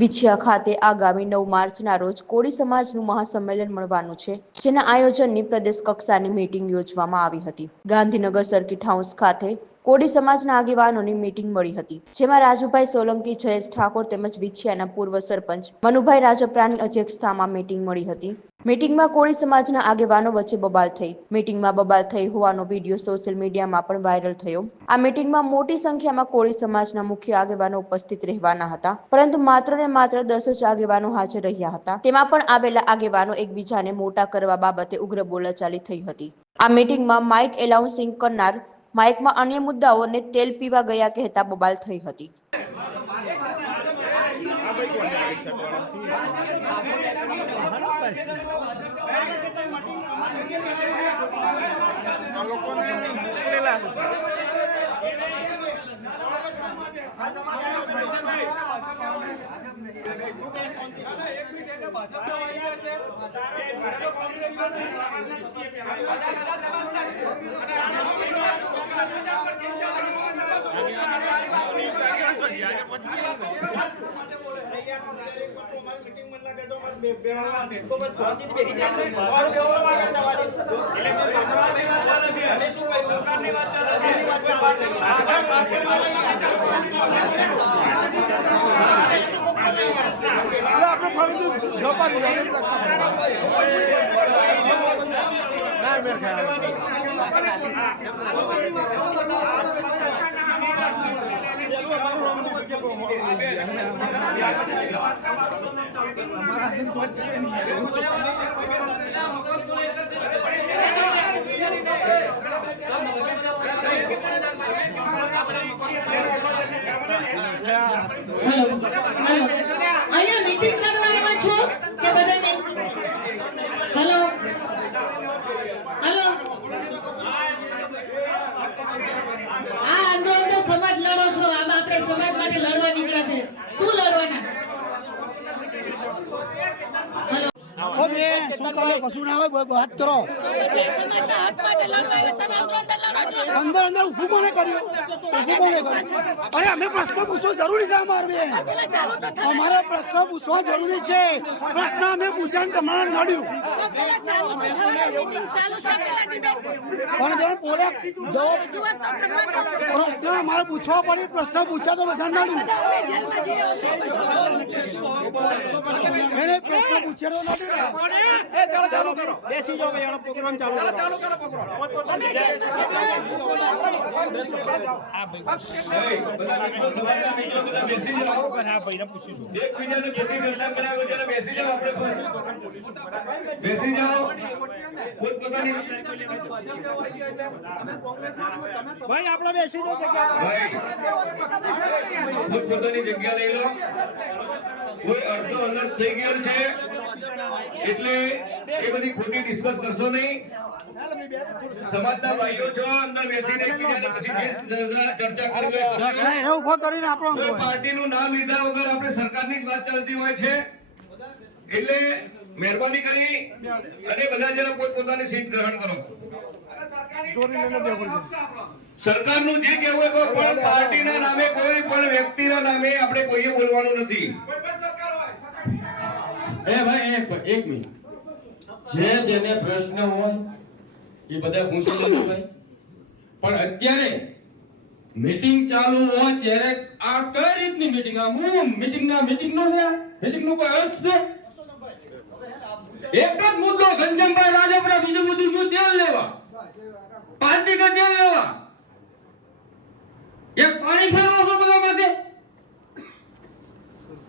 વિછિયા ખાતે આગામી 9 માર્ચના રોજ કોળી સમાજનું મહાસંમેલન મળવાનું છે, જેના આયોજનની પ્રદેશ કક્ષાની મીટિંગ યોજવામાં આવી હતી। ગાંધીનગર સર્કિટ હાઉસ ખાતે કોળી સમાજના આગેવાનોની મીટિંગ મળી હતી, જેમાં રાજુભાઈ સોલંકી, જયેશ ઠાકોર તેમજ વિછિયાના પૂર્વ સરપંચ મનુભાઈ રાજપરાની અધ્યક્ષતામાં મીટિંગ મળી હતી। મીટિંગમાં કોળી સમાજના આગેવાનો વચ્ચે બબાલ થઈ। મીટિંગમાં બબાલ થઈ હોવાનો વિડીયો સોશિયલ મીડિયામાં પણ વાયરલ થયો। આ મીટિંગમાં મોટી સંખ્યામાં કોળી સમાજના મુખ્ય આગેવાનો ઉપસ્થિત રહેવાના હતા, પરંતુ માત્ર ને માત્ર 10 જ આગેવાનો હાજર રહ્યા હતા। તેમાં પણ આવેલા આગેવાનો એકબીજાને મોટા કરવા બાબતે ઉગ્ર બોલાચાલી થઈ હતી। આ મીટિંગમાં માઇક એલાઉન્સિંગ કરનાર માઇકમાં અન્ય મુદ્દાઓને તેલ પીવા ગયા કહેતા બબાલ થઈ હતી। बात करो अंदर अंदर उभू कोने कर्યું अरे हमें प्रश्न पूछो जरूरी है हमारे प्रश्न पूछवा जरूरी है प्रश्न हमें पूछा તમારે નડ્યું પણ બેન બોલે જવાબ પ્રશ્ન हमारे पूछवा पड़ी प्रश्न पूछा तो બધા નડ્યું એને પ્રશ્ન પૂછેલો નથી ચાલો કરો બેસી જાઓ ભાઈ પ્રોગ્રામ ચાલુ કરો તમે ભાઈ આપણે બેસી જાઓ પોતાની જગ્યા લઈ લો કોઈ અડધો અલગ થઈ ગયો છે એટલે એ બધી ખોટી ડિસ્કસ કરશો નહીં સમાજના ભાઈઓ છો અંદર બેસીને ચર્ચા કરવી ઉભો કરીને આપણો પાર્ટીનું નામ લીધા વગર આપણે સરકારની જ વાત ચાલતી હોય છે એટલે મહેરબાની કરી અને બધા જણા પોતપોતાની સીટ ગ્રહણ કરો સરકારનું જે કહેવું હોય પણ પાર્ટીના નામે કોઈ પણ વ્યક્તિના નામે આપણે કોઈએ બોલવાનું નથી એ ભાઈ એક મિનિટ જે જેને પ્રશ્ન હોય એ બધા પૂછી લેજો ભાઈ પણ અત્યારે મીટિંગ ચાલુ હોય ત્યારે આ કઈ રીતની મીટિંગ આ હું મીટિંગ નો છે મીટિંગ નો કોઈ અર્થ છે એક જ મુદ્દો ઘનશ્યામભાઈ રાજપરા બીજું મુદ્દું શું તેલ લેવા પાર્ટી કા તેલ લેવા એક પાણી